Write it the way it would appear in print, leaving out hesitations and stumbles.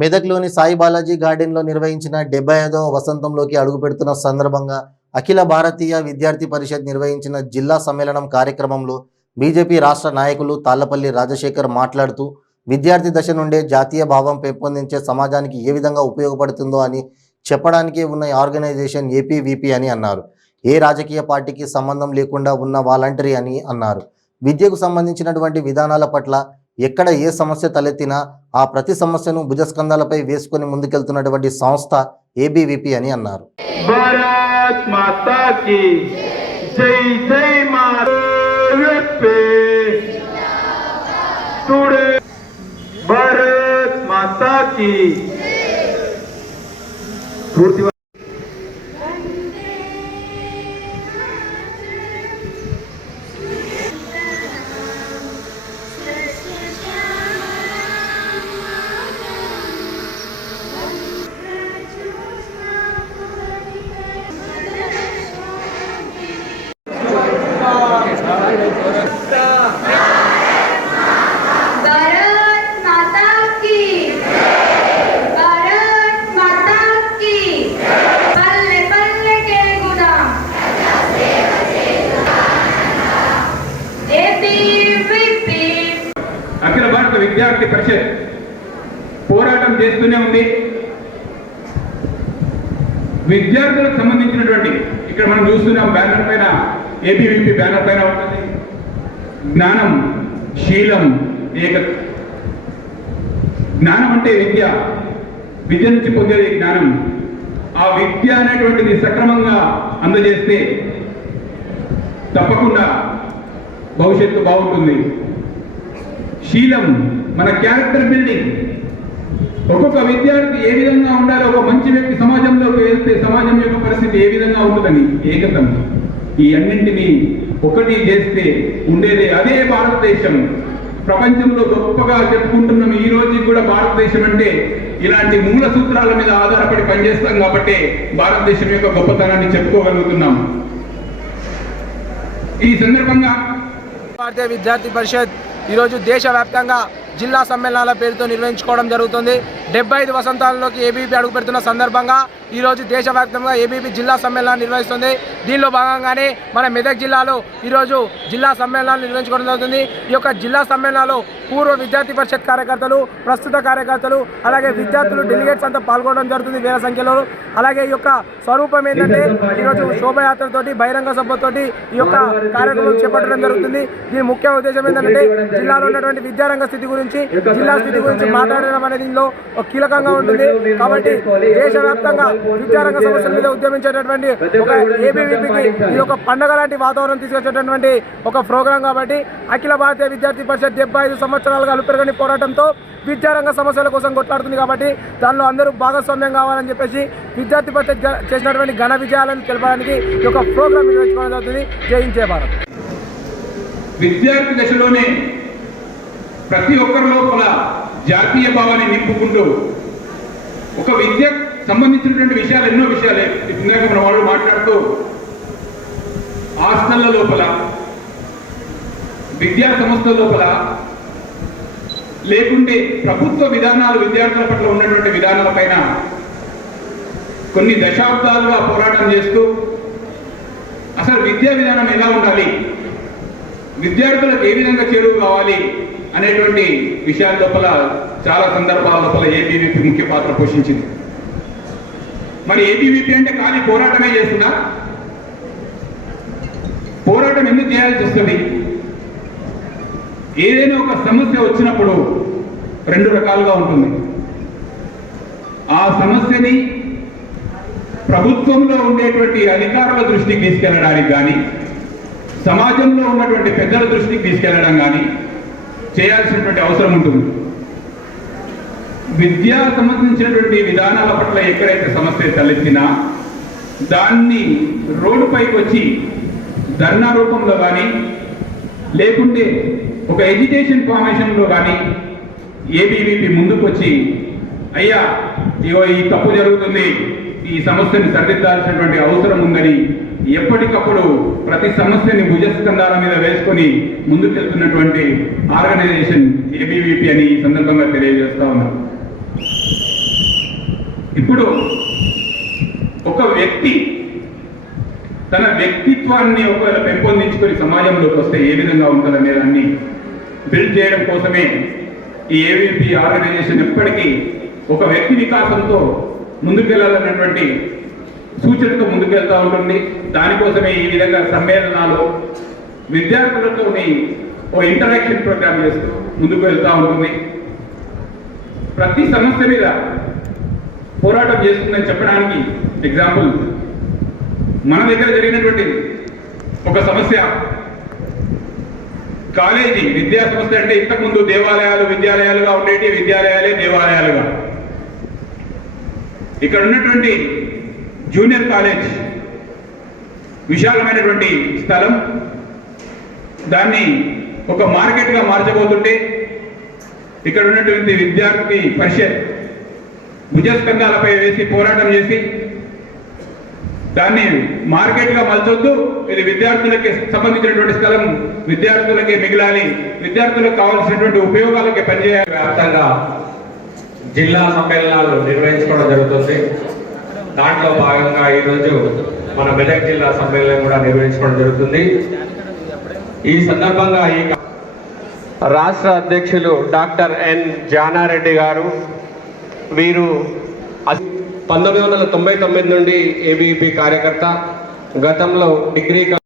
మెదక్లోని సాయి బాలాజీ గార్డెన్లో నిర్వహించిన 75వ వసంతంలోకి అడుగుపెడుతున్న సందర్భంగా అఖిల భారతీయ విద్యార్థి పరిషత్ నిర్వహించిన జిల్లా సమ్మేళనం కార్యక్రమంలో బీజేపీ రాష్ట్ర నాయకులు తాళ్లపల్లి రాజశేఖర్ మాట్లాడుతూ విద్యార్థి దశ నుండే జాతీయ భావం పెంపొందించే సమాజానికి ఏ విధంగా ఉపయోగపడుతుందో అని చెప్పడానికి ఉన్న ఆర్గనైజేషన్ ఏపీవీపీ అని అన్నారు. ఏ రాజకీయ పార్టీకి సంబంధం లేకుండా ఉన్న వాలంటరీ అని అన్నారు. విద్యకు సంబంధించినటువంటి విధానాల పట్ల ఎక్కడ ఏ సమస్య తలెత్తినా ఆ ప్రతి సమస్యను భుజస్కంధాలపై వేసుకొని ముందుకెళ్తున్నటువంటి సంస్థ ఏబీవీపీ అని అన్నారు. భారత్ మాతా కీ జై జై భారత్ మాతా కీ పూర్తి అఖిల భారత విద్యార్థి పరిషత్ పోరాటం చేస్తూనే ఉంది. విద్యార్థులకు సంబంధించినటువంటి ఇక్కడ మనం చూస్తున్నాం బ్యానర్ పైన ఏబీవీపీ బ్యానర్ పైన ఉంటుంది జ్ఞానం శీలం ఏక. జ్ఞానం అంటే విద్య, విద్య నుంచి పొందేది జ్ఞానం. ఆ విద్య అనేటువంటిది సక్రమంగా అందజేస్తే తప్పకుండా భవిష్యత్తు బాగుంటుంది. శీలం మన క్యారెక్టర్ బిల్డింగ్. ఒక్కొక్క విద్యార్థి ఏ విధంగా ఉండాలో, ఒక మంచి వ్యక్తి సమాజంలోకి వెళ్తే సమాజం యొక్క పరిస్థితి ఏ విధంగా ఉంటుందని ఏకతం. ఈ అన్నింటినీ ఒకటి చేస్తే ఉండేదే అదే భారతదేశం. ప్రపంచంలో గొప్పగా చెప్పుకుంటున్నాం. ఈ రోజు కూడా భారతదేశం అంటే ఇలాంటి మూల సూత్రాల మీద ఆధారపడి పనిచేస్తాం కాబట్టి భారతదేశం యొక్క గొప్పతనాన్ని చెప్పుకోగలుగుతున్నాం. ఈ సందర్భంగా భారతీయ విద్యార్థి పరిషత్ ఈరోజు దేశవ్యాప్తంగా జిల్లా సమ్మేళనాల పేరుతో నిర్వహించుకోవడం జరుగుతుంది. 75 వసంతాలలోకి ఏబీవీపీ అడుగు పెడుతున్న సందర్భంగా ఈరోజు దేశవ్యాప్తంగా ఏబీవీ జిల్లా సమ్మేళనాలు నిర్వహిస్తుంది. దీనిలో భాగంగానే మన మెదక్ జిల్లాలో ఈరోజు జిల్లా సమ్మేళనాలు నిర్వహించుకోవడం జరుగుతుంది. ఈ యొక్క జిల్లా సమ్మేళనాల్లో పూర్వ విద్యార్థి పరిషత్ కార్యకర్తలు, ప్రస్తుత కార్యకర్తలు, అలాగే విద్యార్థులు, డెలిగేట్స్ అంతా పాల్గొనడం జరుగుతుంది వేల సంఖ్యలో. అలాగే ఈ యొక్క స్వరూపం ఏంటంటే ఈరోజు శోభయాత్రతోటి, బహిరంగ సభతోటి ఈ యొక్క కార్యక్రమం చేపట్టడం జరుగుతుంది. దీని ముఖ్య ఉద్దేశం ఏంటంటే జిల్లాలో ఉన్నటువంటి విద్యారంగ స్థితి గురించి, జిల్లా స్థితి గురించి మాట్లాడడం అనేది దీనిలో కీలకంగా ఉంటుంది. కాబట్టి దేశవ్యాప్తంగా విద్యారంగ సమస్యల మీద ఉద్యమించేటటువంటి ఒక ఏబీవీపీకి ఇది ఒక పండగ లాంటి వాతావరణం తీసుకొచ్చేటటువంటి ఒక ప్రోగ్రాం. కాబట్టి అఖిల భారతీయ విద్యార్థి పరిషత్ 75 సంవత్సరాలుగా అలుపెరగని పోరాటంతో విద్యారంగ సమస్యల కోసం కొట్లాడుతుంది. కాబట్టి దానిలో అందరూ భాగస్వామ్యం కావాలని చెప్పేసి విద్యార్థి పరిషత్ చేసినటువంటి ఘన విజయాలను తెలపడానికి ఈ యొక్క ప్రోగ్రాం నిర్వహించుకోవడం జరుగుతుంది. జయించే భారత్. విద్యార్థి దశలోనే ప్రతి ఒక్కరి లోపల జాతీయ భావాన్ని నింపుకుంటూ ఒక విద్యకు సంబంధించినటువంటి విషయాలు, ఎన్నో విషయాలే ఇందాక మన వాళ్ళు మాట్లాడుతూ హాస్టళ్ల లోపల, విద్యా సంస్థల లోపల, లేకుంటే ప్రభుత్వ విధానాలు విద్యార్థుల పట్ల ఉన్నటువంటి విధానాల పైన కొన్ని దశాబ్దాలుగా పోరాటం చేస్తూ అసలు విద్యా విధానం ఎలా ఉండాలి, విద్యార్థులకు ఏ విధంగా చేరువు కావాలి అనేటువంటి విషయాల లోపల చాలా సందర్భాల లోపల ఏబీవీపీ ముఖ్య పాత్ర పోషించింది. మరి ఏబీవీపీ అంటే ఖాళీ పోరాటమే చేస్తుందా? పోరాటం ఎందుకు చేయాల్సి వస్తుంది? ఏదైనా ఒక సమస్య వచ్చినప్పుడు రెండు రకాలుగా ఉంటుంది. ఆ సమస్యని ప్రభుత్వంలో ఉండేటువంటి అధికారుల దృష్టికి తీసుకెళ్లడానికి కానీ, సమాజంలో ఉన్నటువంటి పెద్దల దృష్టికి తీసుకెళ్లడం కానీ చేయాల్సినటువంటి అవసరం ఉంటుంది. విద్యా సంబంధించినటువంటి విధానాల పట్ల ఎక్కడైతే సమస్య తలెత్తినా దాన్ని రోడ్డుపైకి వచ్చి ధర్నా రూపంలో కానీ, లేకుంటే ఒక ఎడ్యుకేషన్ ఫార్మేషన్లో కానీ ఏబీవీపీ ముందుకు వచ్చి, అయ్యా ఇగో ఈ తప్పు జరుగుతుంది, ఈ సమస్యను సరిదిద్దాల్సినటువంటి అవసరం ఉందని ఎప్పటికప్పుడు ప్రతి సమస్యని భుజస్కంధాల మీద వేసుకొని ముందుకెళ్తున్నటువంటి ఆర్గనైజేషన్ ఏబీవీపీ అని ఈ సందర్భంగా తెలియజేస్తా ఉన్నాం. ఇప్పుడు ఒక వ్యక్తి తన వ్యక్తిత్వాన్ని ఒకవేళ పెంపొందించుకొని సమాజంలోకి వస్తే ఏ విధంగా ఉంటుందనే దాన్ని బిల్డ్ చేయడం కోసమే ఈ ఏబీపీ ఆర్గనైజేషన్ ఎప్పటికీ ఒక వ్యక్తి వికాసంతో ముందుకెళ్లాలన్నటువంటి సూచనతో ముందుకెళ్తూ ఉంటుంది. దానికోసమే ఈ విధంగా సమ్మేళనాలు విద్యార్థులతో ఓ ఇంటరాక్షన్ ప్రోగ్రామ్ చేస్తూ ముందుకు వెళ్తూ ఉంటుంది. ప్రతి సమస్య మీద పోరాటం చేస్తుందని చెప్పడానికి ఎగ్జాంపుల్ మన దగ్గర జరిగినటువంటి ఒక సమస్య, కాలేజీ విద్యా సంస్థ అంటే ఇంతకుముందు దేవాలయాలు విద్యాలయాలుగా ఉండేటి, విద్యాలయాలే దేవాలయాలుగా. ఇక్కడ ఉన్నటువంటి జూనియర్ కాలేజ్ విశాలమైనటువంటి స్థలం, దాన్ని ఒక మార్కెట్గా మార్చబోతుంటే ఇక్కడ ఉన్నటువంటి విద్యార్థి పరిషత్ భుజస్కంధాలపై వేసి పోరాటం చేసి దాన్ని మార్కెట్గా మలచొద్దు, ఇది విద్యార్థులకి సంబంధించినటువంటి స్థలం విద్యార్థులకే మిగిలాలి, విద్యార్థులకు కావాల్సినటువంటి ఉపయోగాలకి పనిచేయాలి. వ్యాప్తంగా జిల్లా సమ్మేళనాలు నిర్వహించుకోవడం జరుగుతుంది. దాంట్లో భాగంగా ఈరోజు మన మెదక్ జిల్లా సమ్మేళనం కూడా నిర్వహించుకోవడం జరుగుతుంది. ఈ సందర్భంగా ఈ రాష్ట్ర అధ్యక్షులు డాక్టర్ ఎన్ జానారెడ్డి గారు, వీరు 1999 నుండి ఏబీపీ కార్యకర్త, గతంలో డిగ్రీ